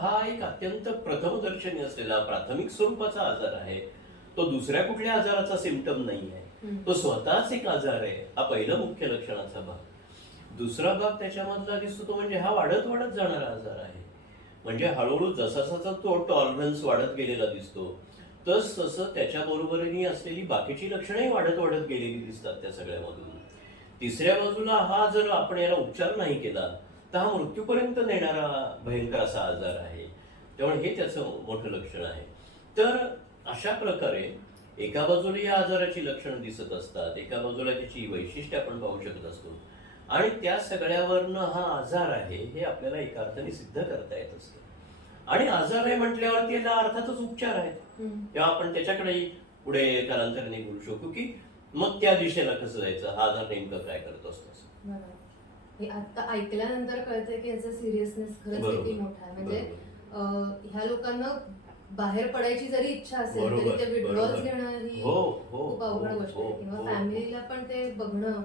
हा एक अत्यंत प्रथमदर्शनी असलेला प्राथमिक स्वरूपाचा आजार आहे. तो दुसऱ्या कुठल्या आजाराचा सिम्पटम नाही आहे तो स्वतःच एक आजार आहे. हा पहिला मुख्य लक्षणाचा भाग. दुसरा भाग त्याच्यामधला दिसतो तो म्हणजे हा वाढत वाढत जाणारा आजार आहे. म्हणजे हळूहळू जसा जसा तो टॉलरन्स वाढत गेलेला दिसतो तस तसं त्याच्या बरोबरीने असलेली बाकीची लक्षणंही वाढत वाढत गेलेली दिसतात त्या सगळ्यामधून. तिसऱ्या बाजूला हा जर आपण याला उपचार नाही केला तर हा मृत्यूपर्यंत नेणारा भयंकर असा आजार आहे. त्यामुळे हे त्याचं मोठं लक्षण आहे. तर अशा प्रकारे एका बाजूला या आजाराची लक्षणं दिसत असतात एका बाजूला त्याची वैशिष्ट्ये आपण पाहू शकत असतो. आणि त्या सगळ्यावरनं हा आजार आहे हे आपल्याला एका अर्थाने सिद्ध करता येत असतं. आणि आजार आहे म्हटल्यावर त्याला अर्थातच उपचार आहेत. तेव्हा आपण त्याच्याकडेही पुढे कालांतराने बोलू शकू की मग त्या दिशेला कसं जायचं? हा आजार नेमकं काय करत असतो. हे आता ऐकल्यानंतर कळतंय की याचा सिरियसनेस खरंच. किती मोठा आहे. म्हणजे ह्या लोकांना बाहेर पडायची जरी इच्छा असेल तरी ते बरोबर. घेणं ही हो हो खूप अवघड हो, गोष्ट आहे. किंवा फॅमिलीला पण ते बघणं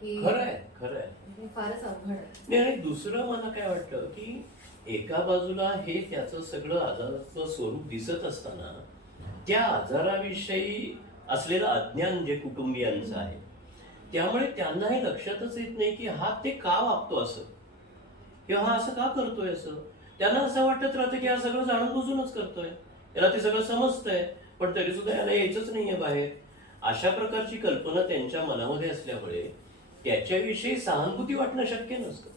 की खरंय खरंय. हे फारच अवघड आहे. आणि दुसरं मला काय वाटतं की एका बाजूला हे त्याचं सगळं आजाराचं स्वरूप दिसत असताना त्या आजाराविषयी असलेलं अज्ञान जे कुटुंबियांचं आहे त्यामुळे त्यांना हे लक्षातच येत नाही की हा ते का वागतो असं. किंवा हा असं का करतोय असं? त्यांना असं वाटत राहतं की हा सगळं जाणून बुजूनच करतोय. याला ते सगळं समजतंय पण तरी सुद्धा याला यायचंच नाहीये बाहेर. अशा प्रकारची कल्पना त्यांच्या मनामध्ये असल्यामुळे त्याच्याविषयी सहानुभूती वाटणं शक्य नसतं.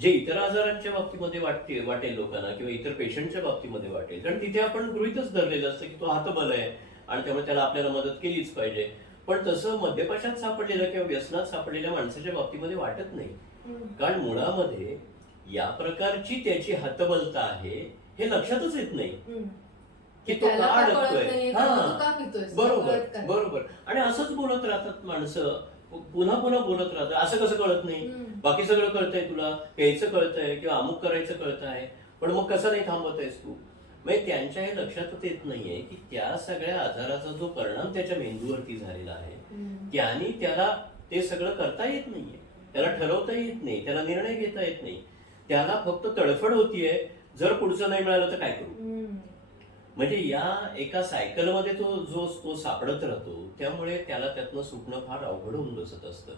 जे इतर आजारांच्या बाबतीमध्ये वाटते वाटेल लोकांना किंवा इतर पेशंटच्या बाबतीमध्ये वाटेल. कारण तिथे आपण गृहितच धरलेलं असतं की तो हातबल आहे आणि त्यामुळे त्याला आपल्याला मदत केलीच पाहिजे. पण तसं मद्यपाशात सापडलेल्या किंवा व्यसनात सापडलेल्या माणसाच्या बाबतीमध्ये वाटत नाही. कारण मुळामध्ये या प्रकारची त्याची हतबलता आहे हे लक्षातच येत नाही. की तो का अडकतोय हा. बरोबर? बरोबर आणि असंच बोलत राहतात माणसं पुन्हा पुन्हा बोलत राहतात असं कसं कळत नाही. बाकी सगळं कळतंय तुला प्यायचं कळतंय किंवा अमुक करायचं कळत आहे पण मग कसं नाही थांबत आहेस तू म्हणजे त्यांच्या हे लक्षातच येत नाहीये की त्या सगळ्या आजाराचा जो परिणाम त्याच्या मेंदूवरती झालेला आहे. त्यांनी त्याला ते सगळं करता येत नाहीये. त्याला ठरवता येत नाही त्याला निर्णय घेता येत नाही. त्याला फक्त तडफड होतीये जर पुढचं नाही मिळालं तर काय करू. म्हणजे या एका सायकलमध्ये तो जो तो सापडत राहतो त्यामुळे त्याला त्यातनं सुटणं फार अवघड होऊन बसत असतं.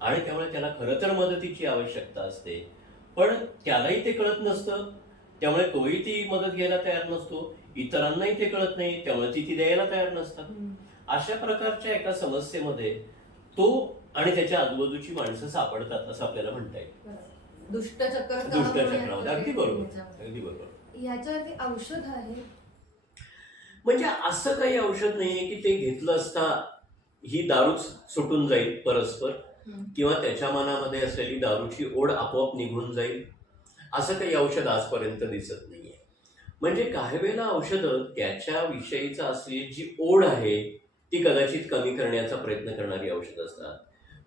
आणि त्यामुळे त्याला खरं तर मदतीची आवश्यकता असते. पण त्यालाही ते कळत नसतं. त्यामुळे तोही ती मदत घ्यायला तयार नसतो इतरांनाही ते कळत नाही त्यामुळे ती ती द्यायला तयार नसतात. अशा प्रकारच्या एका समस्येमध्ये तो आणि त्याच्या आजूबाजूची माणसं सापडतात असं आपल्याला म्हणता येईल दुष्ट चक्रामध्ये अगदी बरोबर. अगदी बरोबर ह्याच्यावरती औषध आहे म्हणजे असं काही औषध नाहीये की ते घेतलं असता ही दारूच सुटून जाईल परस्पर. किंवा त्याच्या मनामध्ये असलेली दारूची ओढ आपोआप निघून जाईल असं काही औषध आजपर्यंत दिसत नाहीये. म्हणजे काही वेळेला औषधं त्याच्या विषयीचा असलेली जी ओढ आहे ती कदाचित कमी करण्याचा प्रयत्न करणारी औषधं असतात.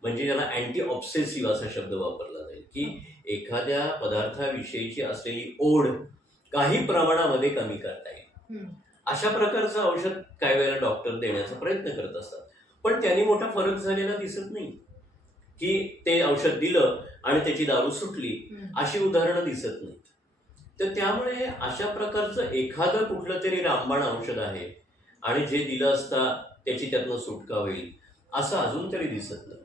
म्हणजे ज्याला अँटी ऑब्सेसिव्ह असा शब्द वापरला जाईल की एखाद्या पदार्थाविषयीची असलेली ओढ काही प्रमाणामध्ये कमी करता येईल. अशा प्रकारचं औषध काही वेळेला डॉक्टर देण्याचा प्रयत्न करत असतात. पण त्यांनी मोठा फरक झालेला दिसत नाही. की ते औषध दिलं आणि त्याची दारू सुटली. अशी उदाहरणं दिसत नाहीत तर त्यामुळे अशा प्रकारचं एखादं कुठलं तरी रामबाण औषध आहे आणि जे दिलं असता त्याची त्यातनं सुटका होईल असं अजून तरी दिसत नाही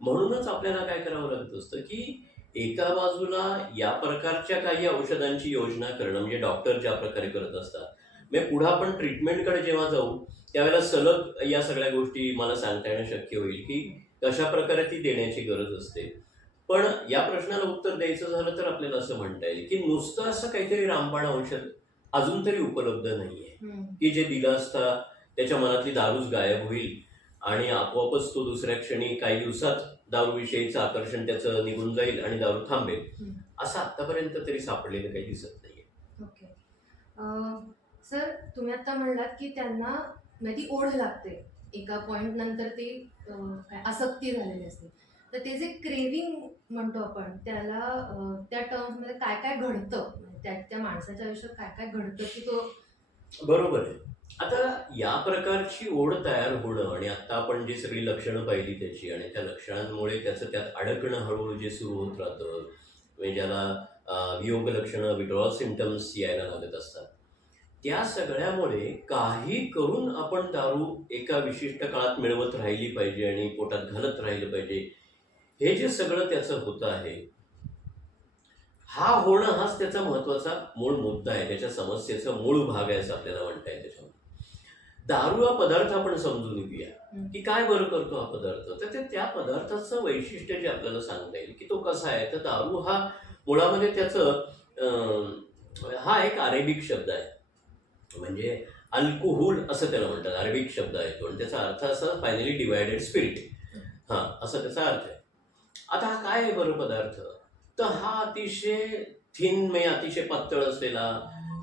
म्हणूनच आपल्याला काय करावं लागत असतं की एका बाजूला या प्रकारच्या काही औषधांची योजना करणं म्हणजे डॉक्टर ज्या प्रकारे करत असतात म्हणजे पुढे आपण ट्रीटमेंटकडे जेव्हा जाऊ त्यावेळेला सलग या सगळ्या गोष्टी मला सांगता येणं शक्य होईल की कशा प्रकारे ती देण्याची गरज असते. पण या प्रश्नाला उत्तर द्यायचं झालं तर आपल्याला असं म्हणता येईल की नुसतं असं काहीतरी रामबाण औषध अजून तरी उपलब्ध नाहीये. की जे दिलं असता त्याच्या मनातली दारूच गायब होईल आणि आपोआपच तो दुसऱ्या क्षणी काही दिवसात दारूविषयीचं आकर्षण त्याचं निघून जाईल आणि दारू थांबेल. असं आतापर्यंत तरी सापडलेलं काही दिसत नाहीये. ओके. सर तुम्ही आता म्हणलात की त्यांना ती ओढ लागते. एका पॉईंट नंतर ते आसक्ती झालेली असते. तर ते जे क्रेविंग म्हणतो आपण त्याला त्या टर्म्समध्ये काय काय घडतं? म्हणजे त्या त्या माणसाच्या आयुष्यात काय काय घडतं की तो बरोबर आहे. आता या प्रकारची ओढ तयार होणं आणि आता आपण जी सगळी लक्षणं पाहिली त्याची आणि त्या लक्षणांमुळे त्याचं त्यात अडकणं हळूहळू जे सुरू होत राहतं म्हणजे ज्याला वियोग लक्षणं विड्रॉल सिमटम्स यायला लागत असतात. त्या सगळ्यामुळे काही करून आपण दारू एका विशिष्ट काळात मिळवत राहिली पाहिजे आणि पोटात घालत राहिलं पाहिजे हे जे सगळं त्याचं होतं आहे हा होणं हाच त्याचा महत्त्वाचा मूळ मुद्दा आहे. त्याच्या समस्येचा मूळ भाग आहे असं आपल्याला म्हणता येईल त्याच्यामध्ये. दारू हा पदार्थ आपण समजून घेऊया. की काय बरं करतो हा पदार्थ? तर ते त्या पदार्थाचं वैशिष्ट्य जे आपल्याला सांगता येईल की तो कसा आहे? तर दारू हा मुळामध्ये त्याचं हा एक अरेबिक शब्द आहे. म्हणजे अल्कोहोल असं त्याला म्हणतात. अरेबिक शब्द आहे तो. आणि त्याचा अर्थ असा फायनली डिवायडेड स्पिरिट हा असा त्याचा अर्थ आहे. आता हा काय आहे बरं पदार्थ? तर हा अतिशय थिन म्हणजे अतिशय पातळ असलेला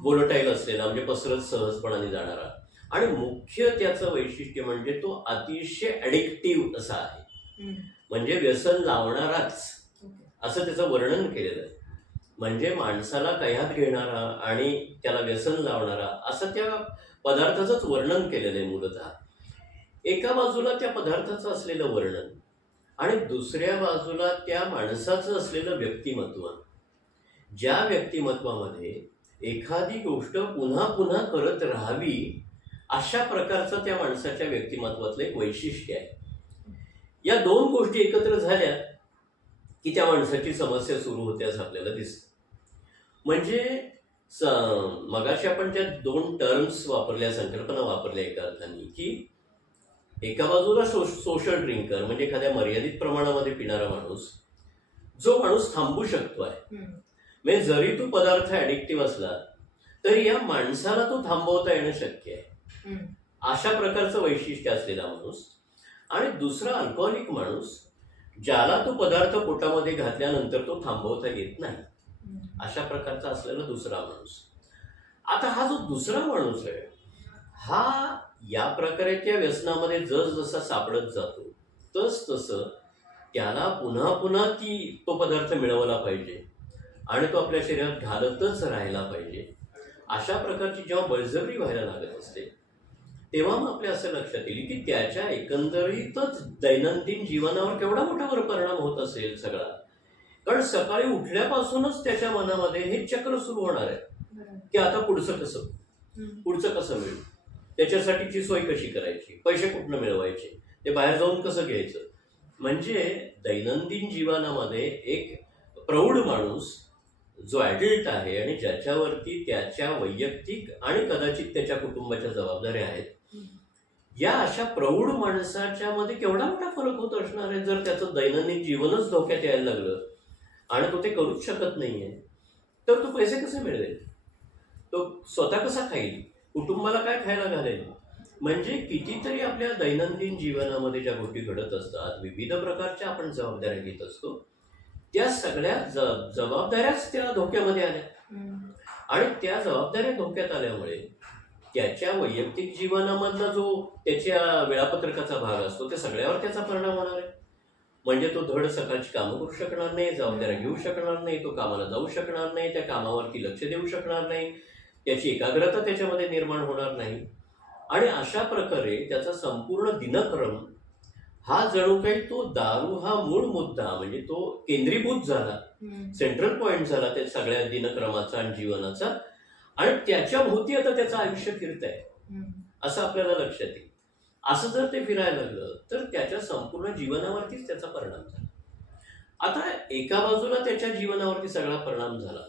वोलटाईल असलेला म्हणजे पसरत सहजपणाने जाणारा. आणि मुख्य त्याचं वैशिष्ट्य म्हणजे तो अतिशय ॲडिक्टिव्ह असा आहे. म्हणजे व्यसन लावणाराच. असं त्याचं वर्णन केलेलं आहे. म्हणजे माणसाला कह्यात घेणारा आणि त्याला व्यसन लावणारा असं त्या पदार्थाचंच वर्णन केलेलं आहे मूलतः. एका बाजूला त्या पदार्थाचं असलेलं वर्णन आणि दुसऱ्या बाजूला त्या माणसाचं असलेलं व्यक्तिमत्व. ज्या व्यक्तिमत्वामध्ये एखादी गोष्ट पुन्हा पुन्हा करत राहावी अशा प्रकारचं त्या माणसाच्या व्यक्तिमत्वातलं एक वैशिष्ट्य आहे. या दोन गोष्टी एकत्र झाल्या की त्या माणसाची समस्या सुरू होते असं आपल्याला दिसतं. म्हणजे स मगाशी आपण ज्या दोन टर्म्स वापरल्या संकल्पना वापरल्या एका अर्थाने की एका बाजूला सो सोशल ड्रिंकर म्हणजे एखाद्या मर्यादित प्रमाणामध्ये पिणारा माणूस जो माणूस थांबू शकतो आहे. म्हणजे जरी तो पदार्थ ॲडिक्टिव्ह असला तरी या माणसाला तो थांबवता येणं शक्य आहे. अशा प्रकारचं वैशिष्ट्य असलेला माणूस आणि दुसरा अल्कोहोलिक माणूस ज्याला तो पदार्थ पोटामध्ये घातल्यानंतर तो थांबवता येत नाही. अशा प्रकारचा असलेला दुसरा माणूस. आता हा जो दुसरा माणूस आहे हा या प्रकारे त्या व्यसनामध्ये जस जसा सापडत जातो तस तसं त्याला पुन्हा पुन्हा ती तो पदार्थ मिळवला पाहिजे आणि तो आपल्या शरीरात घालतच राहायला पाहिजे. अशा प्रकारची जेव्हा बळजबरी व्हायला लागत असते तेव्हा मग आपल्या असं लक्षात येईल की त्याच्या एकंदरीतच दैनंदिन जीवनावर केवढा मोठा परिणाम होत असेल सगळा. कारण सकाळी उठल्यापासूनच त्याच्या मनामध्ये हे चक्र सुरू होणार आहे. की आता पुढचं कसं. पुढचं कसं मिळेल? त्याच्यासाठीची सोय कशी करायची? पैसे कुठनं मिळवायचे? ते बाहेर जाऊन कसं घ्यायचं? म्हणजे दैनंदिन जीवनामध्ये एक प्रौढ माणूस जो ॲडल्ट आहे आणि ज्याच्यावरती त्याच्या वैयक्तिक आणि कदाचित त्याच्या कुटुंबाच्या जबाबदाऱ्या आहेत. या अशा प्रौढ माणसाच्या मध्ये केवढा मोठा फरक होत असणार आहे? जर त्याचं दैनंदिन जीवनच धोक्यात यायला लागलं आणि तो ते करूच शकत नाहीये तर तो पैसे कसे मिळवेल? तो स्वतः कसा खाईल? कुटुंबाला काय खायला घालेल? म्हणजे कितीतरी आपल्या दैनंदिन जीवनामध्ये ज्या गोष्टी घडत असतात विविध प्रकारच्या आपण जबाबदाऱ्या घेत असतो त्या सगळ्या ज- जबाबदाऱ्याच त्या धोक्यामध्ये आल्या. आणि त्या जबाबदाऱ्या धोक्यात आल्यामुळे त्याच्या वैयक्तिक जीवनामधला जो त्याच्या वेळापत्रकाचा भाग असतो त्या सगळ्यावर त्याचा परिणाम होणार आहे. म्हणजे तो धड सकाळची कामं करू शकणार नाही जबाबदाऱ्या घेऊ शकणार नाही तो कामाला जाऊ शकणार नाही त्या कामावरती लक्ष देऊ शकणार नाही त्याची एकाग्रता त्याच्यामध्ये निर्माण होणार नाही आणि अशा प्रकारे त्याचा संपूर्ण दिनक्रम हा जणू काही तो दारू हा मूळ मुद्दा म्हणजे तो केंद्रीभूत झाला. सेंट्रल पॉइंट झाला त्या सगळ्या दिनक्रमाचा आणि जीवनाचा आणि त्याच्या भोवती आता त्याचं आयुष्य फिरत आहे. असं आपल्याला लक्षात येईल असं जर ते फिरायला लागलं तर त्याच्या संपूर्ण जीवनावरतीच त्याचा परिणाम झाला. आता एका बाजूला त्याच्या जीवनावरती सगळा परिणाम झाला.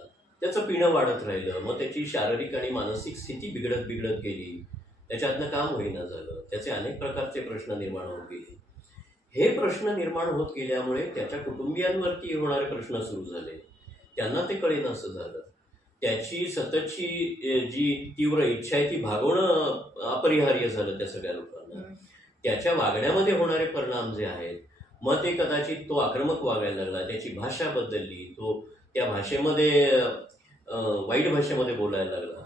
त्याचं पिणं वाढत राहिलं मग त्याची शारीरिक आणि मानसिक स्थिती बिघडत बिघडत गेली. त्याच्यातनं काम होईना झालं. त्याचे अनेक प्रकारचे प्रश्न निर्माण होत गेले. हे प्रश्न निर्माण होत गेल्यामुळे त्याच्या कुटुंबियांवरती होणारे प्रश्न सुरू झाले. त्यांना ते कळेन असं झालं. त्याची सततची जी तीव्र इच्छा आहे ती भागवणं अपरिहार्य झालं त्या सगळ्या लोकांना. त्याच्या वागण्यामध्ये होणारे परिणाम जे आहेत मग ते कदाचित तो आक्रमक वागायला लागला त्याची भाषा बदलली तो त्या भाषेमध्ये वाईट भाषेमध्ये बोलायला लागला.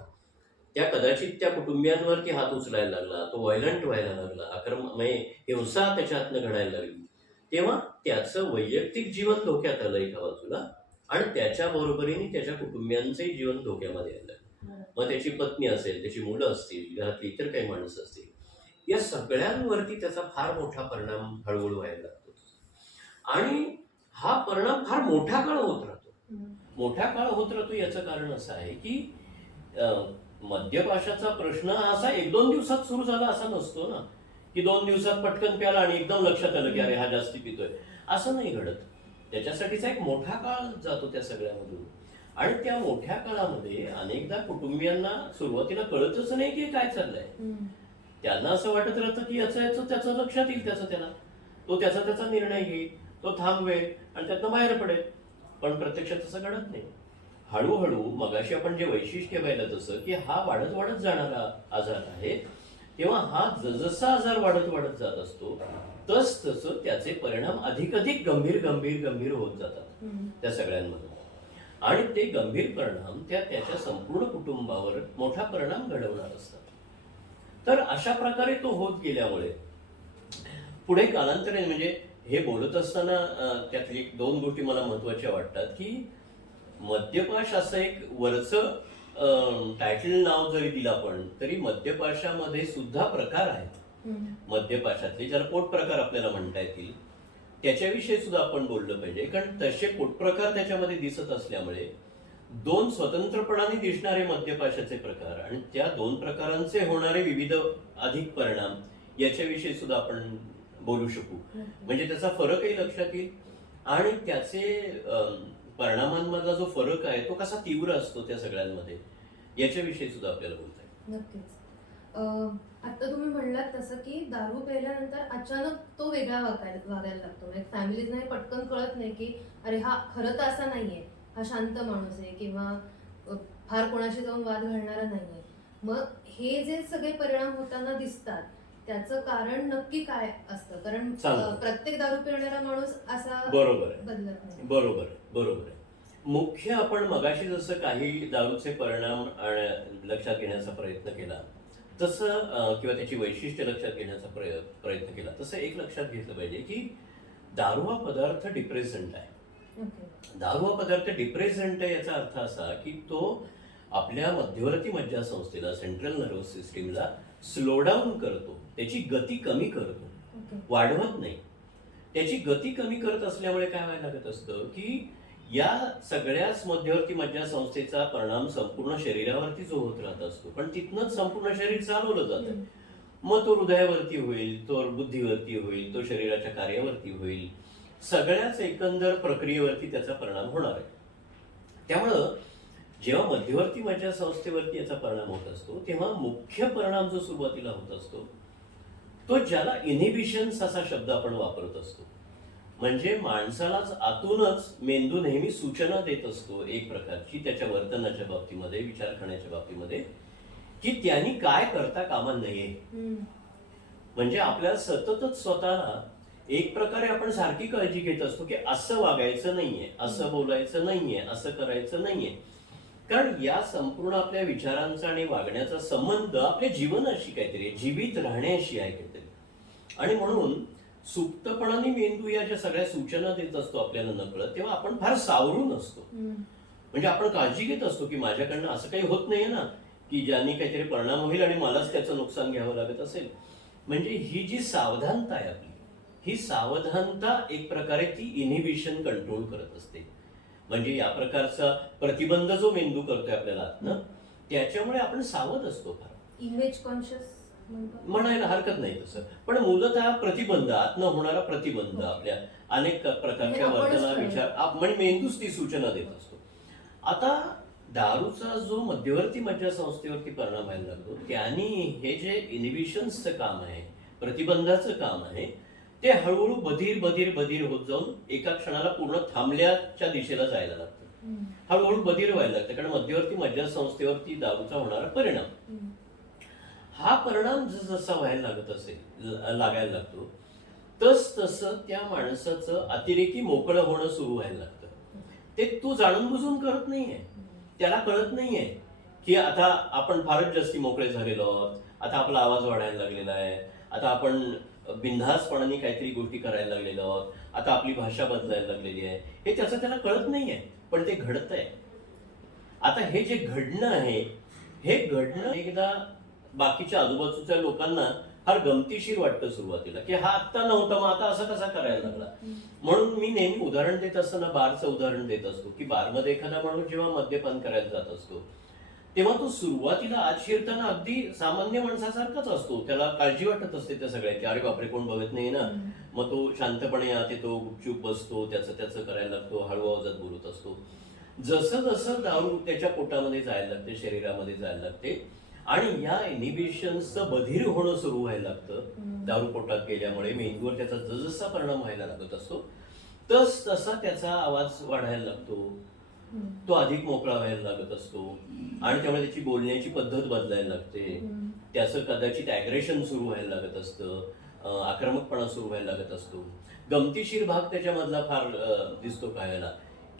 त्या कदाचित त्या कुटुंबियांवरती हात उचलायला लागला तो व्हायलंट व्हायला लागला आक्रम म्हणजे हिंसा त्याच्यातनं घडायला लागली. तेव्हा त्याचं वैयक्तिक जीवन धोक्यात आलं एका बाजूला आणि त्याच्या बरोबरीने त्याच्या कुटुंबियांचंही जीवन धोक्यामध्ये आलं. मग त्याची पत्नी असेल त्याची मुलं असतील घरातली इतर काही माणसं असतील या सगळ्यांवरती त्याचा फार मोठा परिणाम हळूहळू व्हायला लागतो. आणि हा परिणाम फार मोठा काळ होत राहतो. मोठा काळ होत राहतो याचं कारण असं आहे की मद्यपाशाचा प्रश्न असा एक दोन दिवसात सुरू झाला असा नसतो ना की दोन दिवसात पटकन प्याला आणि एकदम लक्षात आलं की अरे हा जास्ती पितोय. असं नाही घडत. त्याच्यासाठीचा एक मोठा काळ जातो त्या सगळ्यामधून. आणि त्या मोठ्या काळामध्ये अनेकदा कुटुंबियांना सुरुवातीला कळतच नाही की काय चाललंय. त्यांना असं वाटत राहतं की याचं याचं त्याचं लक्षात येईल त्याचं त्याला. तो त्याचा त्याचा निर्णय घेईल तो थांबवेल आणि त्यातनं बाहेर पडेल. पण प्रत्यक्षात तसं घडत नाही. हळूहळू मगाशी आपण जे वैशिष्ट्य पाहिलं तसं की हा वाढत वाढत जाणारा आजार आहे. तेव्हा हा जसजसा आजार वाढत वाढत जात असतो तस तसं त्याचे परिणाम अधिक अधिक गंभीर गंभीर गंभीर होत जातात. त्या सगळ्यांमध्ये आणि ते गंभीर परिणाम त्या त्याच्या संपूर्ण कुटुंबावर मोठा परिणाम घडवणार असतात. तर अशा प्रकारे तो होत गेल्यामुळे पुढे कालांतराने म्हणजे हे बोलत असताना त्यातली एक दोन गोष्टी मला महत्त्वाच्या वाटतात की मद्यपाश असं एक वरचं टायटल नाव जरी दिलं आपण तरी मद्यपाशामध्ये सुद्धा प्रकार आहेत. मद्यपाशातले ज्याला पोट प्रकार आपल्याला म्हणता येतील त्याच्याविषयी सुद्धा आपण बोललं पाहिजे कारण तसे पोट प्रकार त्याच्यामध्ये दिसत असल्यामुळे दोन स्वतंत्रपणाने दिसणारे मद्यपाशाचे प्रकार आणि त्या दोन प्रकारांचे होणारे विविध अधिक परिणाम याच्याविषयी सुद्धा आपण बोलू शकू. म्हणजे त्याचा फरकही लक्षात येईल. आणि त्याचे परिणामांमधला जो फरक आहे तो कसा तीव्र असतो त्या सगळ्यांमध्ये याच्याविषयी सुद्धा आपल्याला बोलता येईल. नक्कीच. आता तुम्ही म्हणलात तसं की दारू प्यायल्यानंतर अचानक तो वेगळा वागायला वागायला लागतो. म्हणजे फॅमिलीजना हे पटकन कळत नाही की अरे हा खरं तर असा नाहीये. हा शांत माणूस आहे किंवा फार कोणाशी जाऊन वाद घालणारा नाहीये. मग हे जे सगळे परिणाम होताना दिसतात त्याचं कारण नक्की काय असतं? कारण प्रत्येक दारू पिणारा माणूस असा बरोबर आहे. बदलत नाही. बरोबर आहे, बरोबर आहे. मुख्य आपण मगाशी जसं काही दारूचे परिणाम लक्षात घेण्याचा प्रयत्न केला तसं किंवा त्याची वैशिष्ट्य लक्षात घेण्याचा प्रय- प्रयत्न केला तसं एक लक्षात घेतलं पाहिजे की दारू हा पदार्थ डिप्रेसंट आहे. हा पदार्थ डिप्रेसंट आहे याचा अर्थ असा की तो आपल्या मध्यवर्ती मज्जा संस्थेला सेंट्रल नर्वस सिस्टीमला स्लो डाऊन करतो. त्याची गती कमी करतो. वाढवत नाही. त्याची गती कमी करत असल्यामुळे काय व्हायला लागत असतं की या सगळ्याच मध्यवर्ती मज्जा संस्थेचा परिणाम संपूर्ण शरीरावरती जो होत राहत असतो. पण तिथनंच संपूर्ण शरीर चालवलं जातं. मग तो हृदयावरती होईल तो बुद्धीवरती होईल तो शरीराच्या कार्यावरती होईल. सगळ्याच एकंदर प्रक्रियेवरती त्याचा परिणाम होणार आहे. त्यामुळं जेव्हा मध्यवर्ती मज्जा संस्थेवरती याचा परिणाम होत असतो तेव्हा मुख्य परिणाम जो सुरुवातीला होत असतो तो ज्याला इनिबिशन्स असा शब्द आपण वापरत असतो. म्हणजे माणसालाच आतूनच मेंदू नेहमी सूचना देत असतो एक प्रकारची त्याच्या वर्तनाच्या बाबतीमध्ये विचार करण्याच्या बाबतीमध्ये की त्यांनी काय करता कामा नये. म्हणजे आपल्याला सततच स्वतःला एक प्रकारे आपण सारखी काळजी घेत असतो की असं वागायचं नाहीये असं बोलायचं नाहीये असं करायचं नाहीये. कारण या संपूर्ण आपल्या विचारांचा आणि वागण्याचा संबंध आपल्या जीवनाशी काहीतरी आहे, जीवित राहण्याशी आहे काहीतरी. आणि म्हणून सुप्तपणाने मेंदू या ज्या सगळ्या सूचना देत असतो आपल्याला नकळत तेव्हा आपण फार सावरून असतो. म्हणजे आपण काळजी घेत असतो की माझ्याकडनं असं काही होत नाहीये ना की ज्यांनी काहीतरी परिणाम होईल आणि मलाच त्याचं नुकसान घ्यावं लागत असेल. म्हणजे ही जी सावधानता आहे आपली ही सावधानता एक प्रकारे ती इनिबिशन कंट्रोल करत असते. म्हणजे या प्रकारचा प्रतिबंध जो मेंदू करतोय आपल्याला त्याच्यामुळे आपण सावध असतो फार. इमेज कॉन्शियस म्हणायला हरकत नाही तसं. पण मूलतः प्रतिबंध आतनं होणारा प्रतिबंध आपल्या अनेक प्रकारच्या हे वर्तना. विचार म्हणजे मेंदूच ती सूचना देत असतो. आता दारूचा जो मध्यवर्ती मज्जा संस्थेवरती परिणाम व्हायला लागतो त्यांनी हे जे इनिबिशन्सचं काम आहे प्रतिबंधाचं काम आहे ते हळूहळू बधीर बधीर बधीर होत जाऊन एका क्षणाला पूर्ण थांबल्याच्या दिशेला जायला लागतं. हळूहळू बधीर व्हायला लागतं कारण मध्यवर्ती मज्जा संस्थेवरती दारूचा होणारा परिणाम. हा परिणाम जसा व्हायला लागत असेल लागायला लागतो तस तसं त्या माणसाचं अतिरेकी मोकळं होणं सुरू व्हायला लागतं. ते तू जाणून बुजून करत नाहीये. त्याला कळत नाहीये की आता आपण फारच जास्ती मोकळे झालेलो आहोत. आता आपला आवाज वाढायला लागलेला आहे. आता आपण बिनधासपणाने काहीतरी गोष्टी करायला लागलेलो आहोत. आता आपली भाषा बदलायला लागलेली आहे. हे त्याचं त्याला कळत नाहीये पण ते घडत आहे आता हे जे घडणं आहे हे घडणं एकदा बाकीच्या आजूबाजूच्या लोकांना फार गमतीशीर वाटतं सुरुवातीला की हा आत्ता नव्हता मग आता असं कसा करायला लागला? म्हणून मी नेहमी उदाहरण देत असताना बारचं उदाहरण देत असतो की बारमध्ये एखादा माणूस जेव्हा मद्यपान करायला जात असतो तेव्हा तो सुरुवातीला आत शिरताना अगदी सामान्य माणसासारखाच असतो. त्याला काळजी वाटत असते त्या सगळ्याची. अरे बापरे कोण बघत नाही ना? मग तो शांतपणे आत येतो गुपचूप बसतो त्याचं त्याचं करायला लागतो हळू आवाजात बोलत असतो. जसं जसं दारू त्याच्या पोटामध्ये जायला लागते शरीरामध्ये जायला लागते आणि या इनिबिशन्सचं बधीर होणं सुरू व्हायला लागतं. दारू पोटात गेल्यामुळे मेंदूवर त्याचा जसजसा परिणाम व्हायला लागत असतो तस तसा त्याचा आवाज वाढायला लागतो. तो अधिक मोकळा व्हायला लागत असतो. आणि त्यामुळे त्याची बोलण्याची पद्धत बदलायला लागते. त्याचं कदाचित अॅग्रेशन सुरू व्हायला लागत असतं. आक्रमकपणा सुरू व्हायला लागत असतो. गमतीशीर भाग त्याच्यामधला फार दिसतो पाहायला.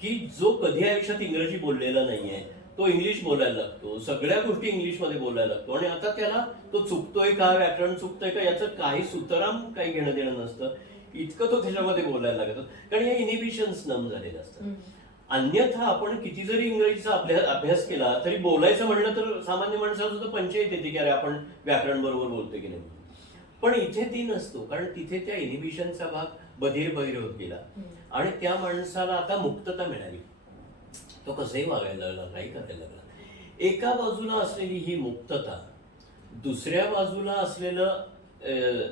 की जो कधी आयुष्यात इंग्रजी बोललेला नाहीये तो इंग्लिश बोलायला लागतो. सगळ्या गोष्टी इंग्लिशमध्ये बोलायला लागतो. आणि आता त्याला तो चुकतोय का व्याकरण चुकतोय का याचं काही सुतराम काही घेणं देणं नसतं. इतकं तो त्याच्यामध्ये बोलायला लागत कारण हे इनिबिशन्स नम झालेले असतात. अन्यथा आपण किती जरी इंग्रजीचा अभ्यास अभ्यास केला तरी बोलायचं म्हणलं तर सामान्य माणसाला सुद्धा पंचायत येते की अरे आपण व्याकरण बरोबर बोलतोय की नाही. पण इथे ती नसतो कारण तिथे त्या इनिबिशनचा भाग बधीर बधीर होत गेला आणि त्या माणसाला आता मुक्तता मिळाली. तो कसंही वागायला लागला काही करायला लागला. एका बाजूला असलेली ही मुक्तता दुसऱ्या बाजूला असलेलं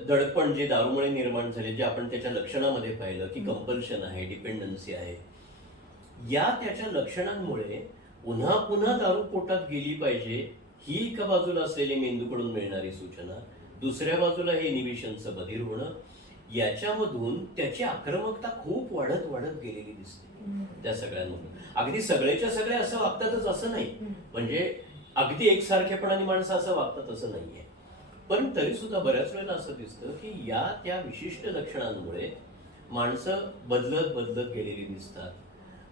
दडपण जे दारूमुळे निर्माण झाले जे आपण त्याच्या लक्षणामध्ये पाहिलं की कंपल्शन आहे डिपेंडन्सी आहे या त्याच्या लक्षणांमुळे पुन्हा पुन्हा दारू पोटात गेली पाहिजे ही एका बाजूला असलेली मेंदूकडून मिळणारी सूचना दुसऱ्या बाजूला हे इनिबिशनचं बधीर होणं याच्यामधून त्याची आक्रमकता खूप वाढत वाढत गेलेली दिसते. त्या सगळ्यांमधून. अगदी सगळेच्या सगळे असं वागतातच असं नाही. म्हणजे अगदी एकसारखेपणाने माणसं असं वागतात असं नाहीये. पण तरी सुद्धा बऱ्याच वेळेला असं दिसतं की या त्या विशिष्ट लक्षणांमुळे माणसं बदलत बदलत गेलेली दिसतात.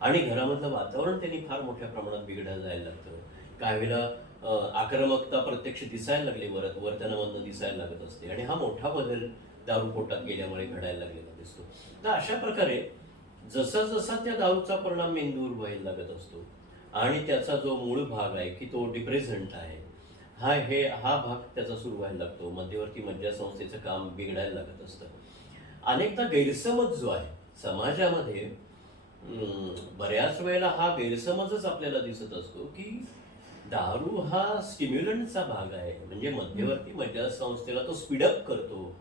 आणि घरामधलं वातावरण त्यांनी फार मोठ्या प्रमाणात बिघडायला जायला लागतं. काही वेळेला आक्रमकता प्रत्यक्ष दिसायला लागली वरत वर्तनामधनं दिसायला लागत असते. आणि हा मोठा बदल दारू पोटात गेल्यामुळे घडायला लागलेला दिसतो. तर अशा प्रकारे जसा जसा त्या दारूचा परिणाम मेंदूवर व्हायला लागत असतो आणि त्याचा जो मूळ भाग आहे की तो डिप्रेझंट आहे हा हे हा भाग त्याचा सुरू व्हायला लागतो. मध्यवर्ती मज्जा संस्थेचं काम बिघडायला लागत असतं. अनेकदा गैरसमज जो आहे समाजामध्ये बऱ्याच वेळेला हा गैरसमजच आपल्याला दिसत असतो की दारू हा स्टिम्युलंटचा भाग आहे. म्हणजे मध्यवर्ती मज्जा संस्थेला तो स्पीडअप करतो.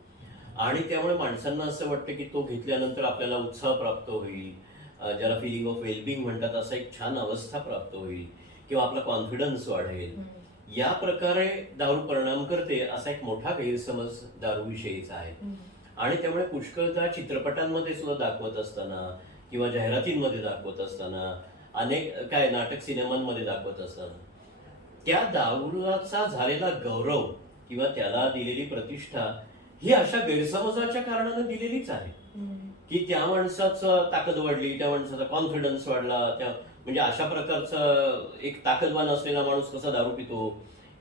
आणि त्यामुळे माणसांना असं वाटतं की तो घेतल्यानंतर आपल्याला उत्साह प्राप्त होईल. ज्याला फिलिंग ऑफ वेलबिंग म्हणतात असा एक छान अवस्था प्राप्त होईल किंवा आपला कॉन्फिडन्स वाढेल. या प्रकारे दारू परिणाम करते असा एक मोठा गैरसमज दारूविषयीचा आहे. आणि त्यामुळे पुष्कळदा चित्रपटांमध्ये सुद्धा दाखवत असताना किंवा जाहिरातींमध्ये दाखवत असताना अनेक काय नाटक सिनेमांमध्ये दाखवत असताना. त्या दारूचा झालेला गौरव किंवा त्याला दिलेली प्रतिष्ठा ही अशा गैरसमजाच्या कारणानं दिलेलीच आहे. की त्या माणसाचं ताकद वाढली त्या माणसाचा कॉन्फिडन्स वाढला त्या म्हणजे अशा प्रकारचा एक ताकदवान असलेला माणूस कसा दारू पितो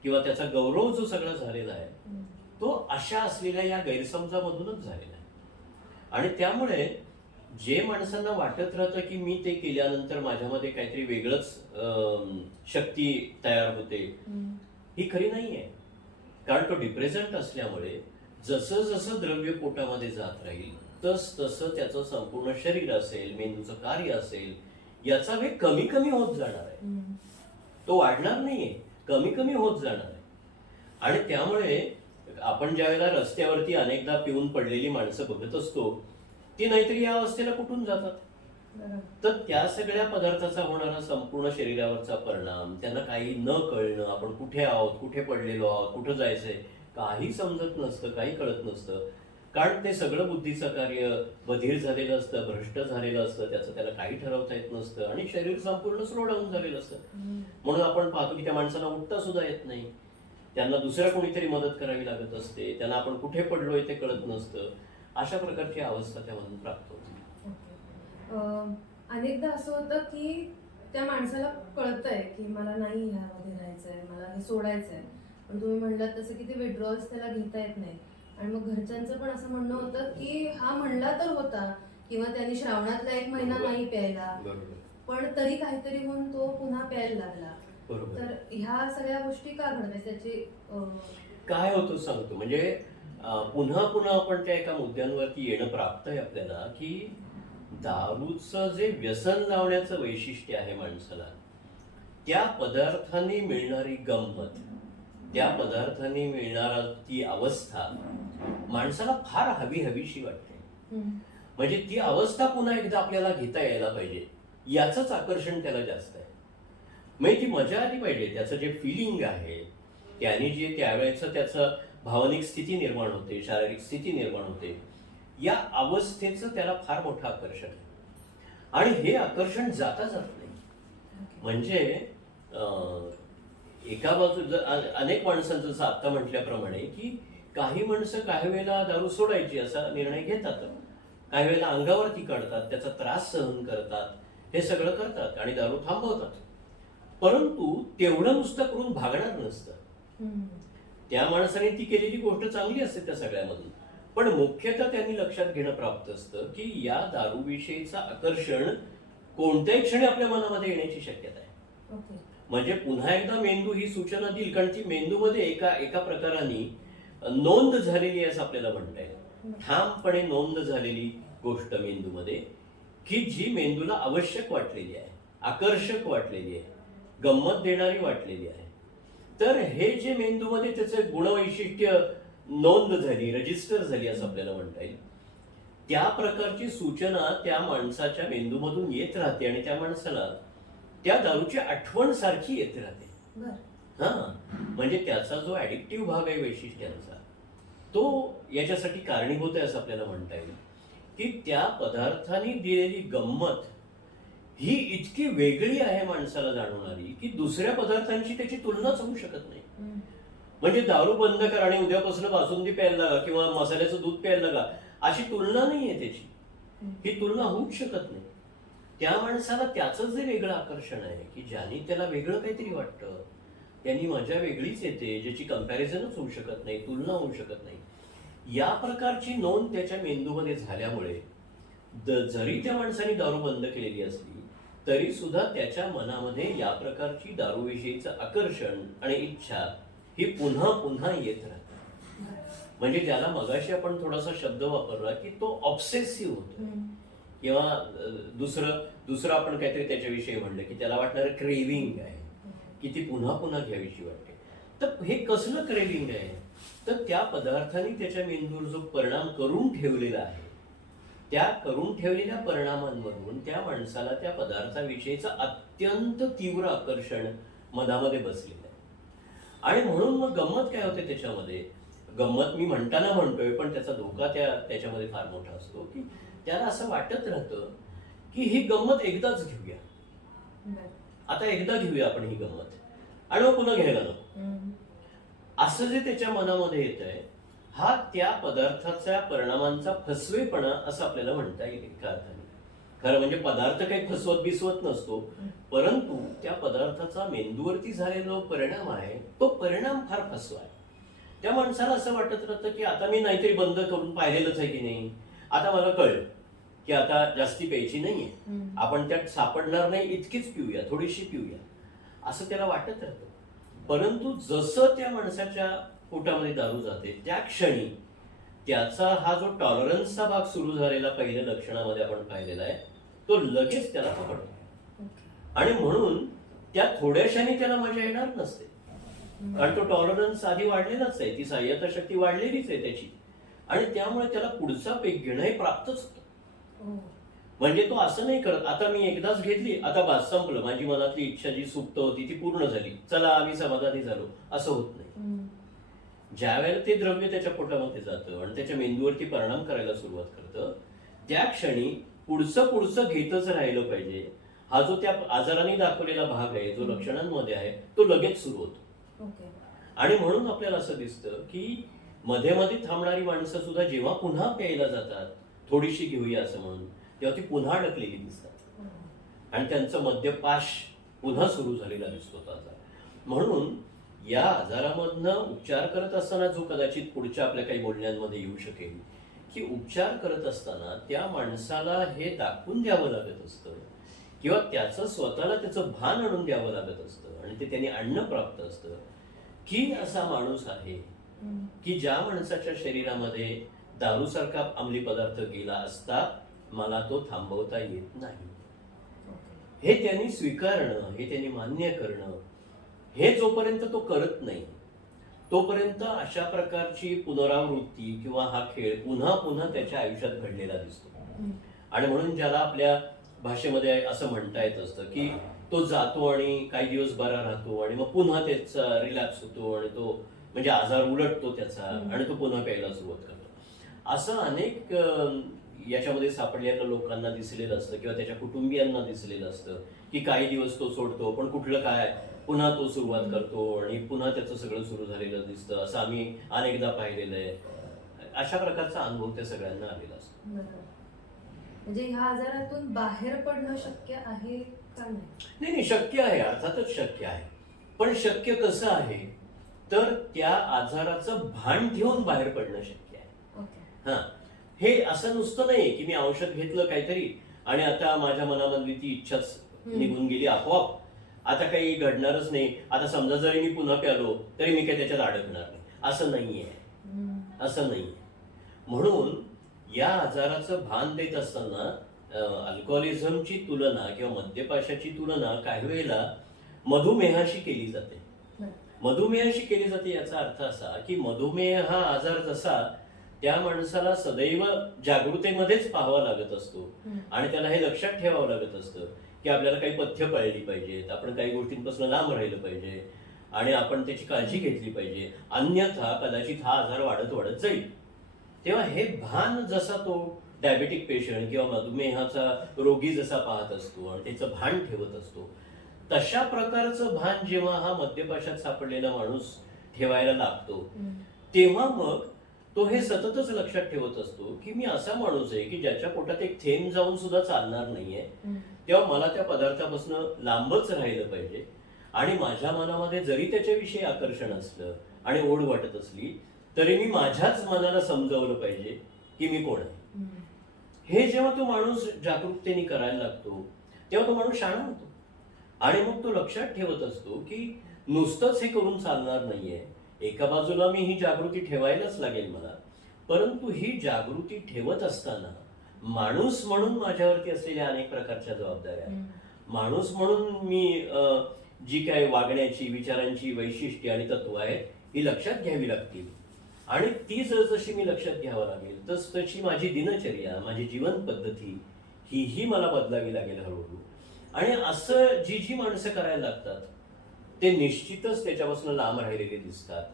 किंवा त्याचा गौरव जो सगळा झालेला आहे तो अशा असलेल्या या गैरसमजामधूनच झालेला आहे. आणि त्यामुळे जे माणसांना वाटत राहतं की मी ते केल्यानंतर माझ्यामध्ये काहीतरी वेगळंच शक्ती तयार होते ही खरी नाही आहे कारण तो डिप्रेझंट असल्यामुळे जसं जसं द्रव्य पोटामध्ये जात राहील तस तसं त्याचं संपूर्ण शरीर असेल मेंदूचं कार्य असेल याचा वेग कमी कमी होत जाणार आहे. तो वाढणार नाहीये कमी कमी होत जाणार आहे. आणि त्यामुळे आपण ज्या वेळेला रस्त्यावरती अनेकदा पिऊन पडलेली माणसं बघत असतो ती नाहीतरी या अवस्थेला कुठून जातात? तर त्या सगळ्या पदार्थाचा होणारा संपूर्ण शरीरावरचा परिणाम त्यांना काही न कळणं आपण कुठे आहोत कुठे पडलेलो आहोत कुठं जायचंय काही समजत नसतं काही कळत नसतं. कारण ते सगळं बुद्धीचं कार्य बधीर झालेलं असतं भ्रष्ट झालेलं असतं त्याचं त्याला काही ठरवता येत नसतं आणि शरीर संपूर्ण स्लो डाऊन झालेलं असतं. म्हणून आपण पाहतो की त्या माणसाला उठता सुद्धा येत नाही. त्यांना दुसऱ्या कोणीतरी मदत करावी लागत असते त्यांना आपण कुठे पडलोय ते कळत नसतं. अशा प्रकारची अवस्था त्यामधून प्राप्त होते. अनेकदा असं होतं की त्या माणसाला कळतंय की मला नाही ह्यामध्ये राहायचंय मला हे सोडायचंय. पण तुम्ही म्हणलात तसं की ते विड्रॉल्स त्याला घेता येत नाही. आणि मग घरच्यांचं पण असं म्हणणं होतं की हा म्हणला तर होता किंवा त्यांनी श्रावणातला एक महिना नाही प्यायला. पण तरी काहीतरी होऊन तो पुन्हा प्यायला लागला. तर ह्या सगळ्या गोष्टी का घडतात त्याची काय होतं सांगतो. म्हणजे पुन्हा पुन्हा आपण त्या एका मुद्द्यांवरती येणं प्राप्त आहे आपल्याला की दारूचं जे व्यसन लावण्याचं वैशिष्ट्य आहे माणसाला त्या पदार्थांनी मिळणारी गंमत त्या पदार्थांनी मिळणारा ती अवस्था माणसाला फार हवी हवीशी वाटते. म्हणजे ती अवस्था पुन्हा एकदा आपल्याला घेता यायला पाहिजे याचंच आकर्षण त्याला जास्त आहे म्हणजे ती मजा आली पाहिजे त्याचं जे फिलिंग आहे त्याने जे त्यावेळेचं त्याचं भावनिक स्थिती निर्माण होते शारीरिक स्थिती निर्माण होते. या अवस्थेचं त्याला फार मोठं आकर्षण आहे. आणि हे आकर्षण जाता जात नाही. म्हणजे एका बाजू अनेक माणसांचं जसं आत्ता म्हटल्याप्रमाणे की काही माणसं काही वेळेला दारू सोडायची असा निर्णय घेतात. काही वेळेला अंगावरती काढतात त्याचा त्रास सहन करतात हे सगळं करतात आणि दारू थांबवतात. परंतु तेवढं नुसतं करून भागणार नसतं. त्या माणसाने ती केलेली गोष्ट चांगली असते त्या सगळ्यामधून. पण मुख्यतः त्यांनी लक्षात घेणं प्राप्त असतं की या दारूविषयीचं आकर्षण कोणत्याही क्षणी आपल्या मनामध्ये येण्याची शक्यता आहे. म्हणजे पुन्हा एकदा मेंदू ही सूचना देईल कारण ती मेंदूमध्ये एका एका प्रकाराने नोंद झालेली असं आपल्याला म्हणता येईल. ठामपणे नोंद झालेली गोष्ट मेंदूमध्ये की जी मेंदूला आवश्यक वाटलेली आहे आकर्षक वाटलेली आहे गंमत देणारी वाटलेली आहे. तर हे जे मेंदूमध्ये त्याचं गुणवैशिष्ट्य नोंद झाली रजिस्टर झाली असं आपल्याला म्हणता येईल त्या प्रकारची सूचना त्या माणसाच्या मेंदूमधून येत राहते आणि त्या माणसाला त्या दारूची आठवण सारखी येत राहते. हा म्हणजे त्याचा जो ऍडिक्टिव्ह भाग आहे वैशिष्ट्यांचा तो याच्यासाठी कारणीभूत आहे असं आपल्याला म्हणता येईल की त्या पदार्थांनी दिलेली गंमत ही इतकी वेगळी आहे माणसाला जाणवणारी की दुसऱ्या पदार्थांची त्याची तुलनाच होऊ शकत नाही. म्हणजे दारू बंद करा आणि उद्यापासून बासुंदी प्यायला लागा किंवा मसाल्याचं दूध प्यायला लागा अशी तुलना नाहीये त्याची. ही तुलना होऊच शकत नाही. त्या माणसाला त्याचं जे वेगळं आकर्षण आहे की ज्याने त्याला वेगळं काहीतरी वाटतं त्यांनी मजा वेगळीच येते ज्याची कम्पॅरिझनच होऊ शकत नाही तुलना होऊ शकत नाही. या प्रकारची नोंद त्याच्या मेंदूमध्ये झाल्यामुळे जरी त्या माणसाने दारू बंद केलेली असली तरी सुद्धा त्याच्या मनामध्ये या प्रकारची दारूविषयीचं आकर्षण आणि इच्छा ही पुन्हा पुन्हा येत राहते. म्हणजे ज्याला मगाशी आपण थोडासा शब्द वापरला की तो ऑब्सेसिव्ह होतो. किंवा दुसरं दुसरं आपण काहीतरी त्याच्याविषयी म्हणलं की त्याला वाटणारं क्रेविंग आहे. की ती पुन्हा पुन्हा घ्यावीशी वाटते. तर हे कसलं क्रेविंग आहे? तर त्या पदार्थांनी त्याच्या मेंदूवर जो परिणाम करून ठेवलेला आहे त्या करून ठेवलेल्या परिणामांमधून त्या माणसाला त्या पदार्थाविषयीचं अत्यंत तीव्र आकर्षण मनामध्ये बसलेलं आहे आणि म्हणून मग गंमत काय होते त्याच्यामध्ये गंमत मी म्हणताना म्हणतोय पण त्याचा धोका त्या त्याच्यामध्ये फार मोठा असतो की त्याला असं वाटत राहतं की ही गंमत एकदाच घेऊया. आता एकदा घेऊया आपण ही गंमत आणि मग पुन्हा घ्यायला नको. असं जे त्याच्या मनामध्ये येत आहे हा त्या पदार्थाच्या परिणामांचा फसवेपणा असं आपल्याला म्हणता येईल एका अर्थाने. खरं म्हणजे पदार्थ काही फसवत बिसवत नसतो परंतु त्या पदार्थाचा मेंदूवरती झालेला जो परिणाम आहे तो परिणाम फार फसवा आहे. त्या माणसाला असं वाटत राहतं की आता मी नाहीतरी बंद करून पाहिलेलंच आहे की नाही. आता मला कळलं की आता जास्ती प्यायची नाहीये. आपण त्यात सापडणार नाही इतकीच पिऊया थोडीशी पिऊया. असं त्याला वाटत राहतं. परंतु जसं त्या माणसाच्या पोटामध्ये दारू जाते. त्या क्षणी त्याचा हा जो टॉलरन्सचा भाग सुरू झालेला पहिल्या लक्षणामध्ये आपण पाहिलेला आहे तो लगेच त्याला पकडतो. आणि म्हणून त्या थोड्याशाने त्याला मजा येणार नसते. कारण तो टॉलरन्स आधी वाढलेलाच आहे. ती सहाय्यता शक्ती वाढलेलीच आहे त्याची. आणि त्यामुळे त्याला पुढचा पेक घेणं हे प्राप्तच होतं. हो. म्हणजे तो असं नाही करत आता मी एकदाच घेतली आता बस संपलं. माझी मनातली इच्छा जी सुप्त होती ती पूर्ण झाली. चला आम्ही समाधानी झालो. असं होत नाही. हम्म. ज्या वेळेला ते द्रव्य त्याच्या पोटामध्ये जातं आणि त्याच्या मेंदूवरती परिणाम करायला सुरुवात करतं त्या क्षणी पुढचं पुढचं घेतच राहिलं पाहिजे. हा जो त्या आजाराने दाखवलेला भाग आहे जो लक्षणांमध्ये आहे तो लगेच सुरू होतो. आणि म्हणून आपल्याला असं दिसतं की मध्ये मध्ये थांबणारी माणसं सुद्धा जेव्हा पुन्हा प्यायला जातात थोडीशी घेऊया असं म्हणून तेव्हा ती पुन्हा अडकलेली दिसतात. आणि त्यांचं मद्यपाश पुन्हा सुरू झालेला दिसतो आजार. म्हणून या आजारामधनं उपचार करत असताना जो कदाचित पुढच्या आपल्या काही बोलण्यांमध्ये येऊ शकेल की उपचार करत असताना त्या माणसाला हे दाखवून द्यावं लागत असतं किंवा त्याचं स्वतःला त्याचं भान आणून द्यावं लागत असतं आणि ते त्यांनी आणणं प्राप्त असतं की असा माणूस आहे. की ज्या माणसाच्या शरीरामध्ये दारूसारखा अंमली पदार्थ गेला असता मला तो थांबवता येत नाही. हे त्यांनी स्वीकारणं हे त्यांनी मान्य करणं हे जोपर्यंत तो करत नाही तोपर्यंत अशा प्रकारची पुनरावृत्ती किंवा हा खेळ पुन्हा पुन्हा त्याच्या आयुष्यात घडलेला दिसतो. आणि म्हणून ज्याला आपल्या भाषेमध्ये असं म्हणता येत असतं की तो जातो आणि काही दिवस बरा राहतो आणि मग पुन्हा त्याचा रिलॅक्स होतो आणि तो म्हणजे आजार उलटतो त्याचा आणि तो पुन्हा प्यायला सुरुवात करतो. असं अनेक याच्यामध्ये सापडलेल्या लोकांना दिसलेलं असतं किंवा त्याच्या कुटुंबियांना दिसलेलं असतं की काही दिवस तो सोडतो पण कुठलं काय पुन्हा तो सुरुवात करतो आणि पुन्हा त्याचं सगळं सुरू झालेलं दिसतं. असं आम्ही अनेकदा पाहिलेलं आहे. अशा प्रकारचा अनुभव त्या सगळ्यांना आलेला असतो. म्हणजे ह्या आजारातून बाहेर पडणं शक्य आहे का नाही? नाही शक्य आहे. अर्थातच शक्य आहे. पण शक्य कसं आहे? तर त्या आजाराचं भान ठेवून बाहेर पडणं शक्य आहे. हा. हे असं नुसतं नाही की मी औषध घेतलं काहीतरी आणि आता माझ्या मनामधली ती इच्छाच. निघून गेली आपोआप. आता काही घडणारच नाही आता समजा जरी मी पुन्हा प्यालो तरी मी काही त्याच्यात अडकणार नाही असं नाहीये हम्म. असं नाही म्हणून या आजाराचं भान देत असताना अल्कोहोलिझमची तुलना किंवा मद्यपाशाची तुलना काही वेळेला मधुमेहाशी केली जाते. मधुमेहाशी केली जाते याचा अर्थ असा की मधुमेह हा आजार जसा त्या माणसाला सदैव जागृतेमध्येच पाहावा लागत असतो. आणि त्याला हे लक्षात ठेवावं लागत असतं की आपल्याला काही पथ्य पाळली पाहिजेत आपण काही गोष्टींपासून लांब राहिलं पाहिजे आणि आपण त्याची काळजी घेतली पाहिजे अन्यथा कदाचित हा आजार वाढत वाढत जाईल तेव्हा हे भान जसा तो डायबेटिक पेशंट किंवा मधुमेहाचा रोगी जसा पाहत असतो आणि त्याचं भान ठेवत असतो तशा प्रकारचं भान जेव्हा हा मद्यपाशात सापडलेला माणूस ठेवायला लागतो. तेव्हा मग तो हे सततच लक्षात ठेवत असतो की मी असा माणूस आहे की ज्याच्या पोटात एक थेंब जाऊन सुद्धा चालणार नाहीये. तेव्हा मला त्या पदार्थापासून लांबच राहिलं पाहिजे. आणि माझ्या मनामध्ये जरी त्याच्याविषयी आकर्षण असलं आणि ओढ वाटत असली तरी मी माझ्याच मनाला समजावलं पाहिजे की मी कोण आहे. हे जेव्हा तो माणूस जागरूकतेने करायला लागतो तेव्हा तो माणूस शाणा होतो. आणि मग तो लक्षात ठेवत असतो की नुसतंच हे करून चालणार नाहीये. एका बाजूला मी ही जागृती ठेवायलाच लागेल मला. परंतु ही जागृती ठेवत असताना माणूस म्हणून माझ्यावरती असलेल्या अनेक प्रकारच्या जबाबदाऱ्या. माणूस म्हणून मी जी काय वागण्याची विचारांची वैशिष्ट्ये आणि तत्व आहेत ही लक्षात घ्यावी लागतील. आणि ती जर जशी मी लक्षात घ्यावं लागेल तस तशी माझी दिनचर्या माझी जीवन पद्धती ही ही मला बदलावी लागेल हळूहळू. आणि असं जी जी माणसं करायला लागतात ते निश्चितच त्याच्यापासून लांब राहिलेले दिसतात.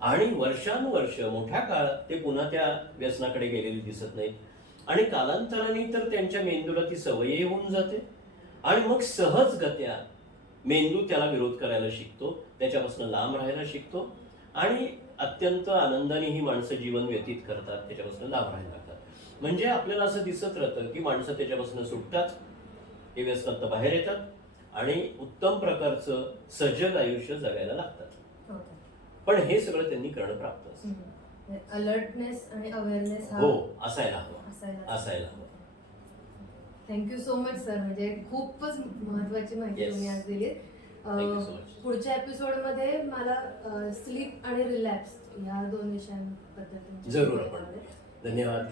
आणि वर्षानुवर्ष मोठ्या काळात ते पुन्हा त्या व्यसनाकडे गेलेले दिसत नाहीत. आणि कालांतराने तर त्यांच्या मेंदूला ती सवयही होऊन जाते आणि मग सहजगत्या मेंदू त्याला विरोध करायला शिकतो त्याच्यापासून लांब राहायला शिकतो आणि अत्यंत आनंदाने ही माणसं जीवन व्यतीत करतात त्याच्यापासून लांब राहायला लागतात म्हणजे आपल्याला असं दिसत राहतं की माणसं त्याच्यापासून सुटतात हे व्यसनात बाहेर येतात आणि उत्तम प्रकारचं सजग आयुष्य जगायला लागतात ओके. पण हे सगळं त्यांनी करणं प्राप्त असतं. अलर्टनेस आणि अवेअरनेस हा हो असायला हवं. असायला असायला हवं. थँक्यू सो मच सर म्हणजे खूपच महत्वाची माहिती Yes. तुम्ही आज दिली. Thank you so much. पुढच्या एपिसोडमध्ये मला स्लीप आणि रिलॅक्स या दोन विषयांबद्दल तुमच्याशी जरूर आपण. आवडेल. धन्यवाद.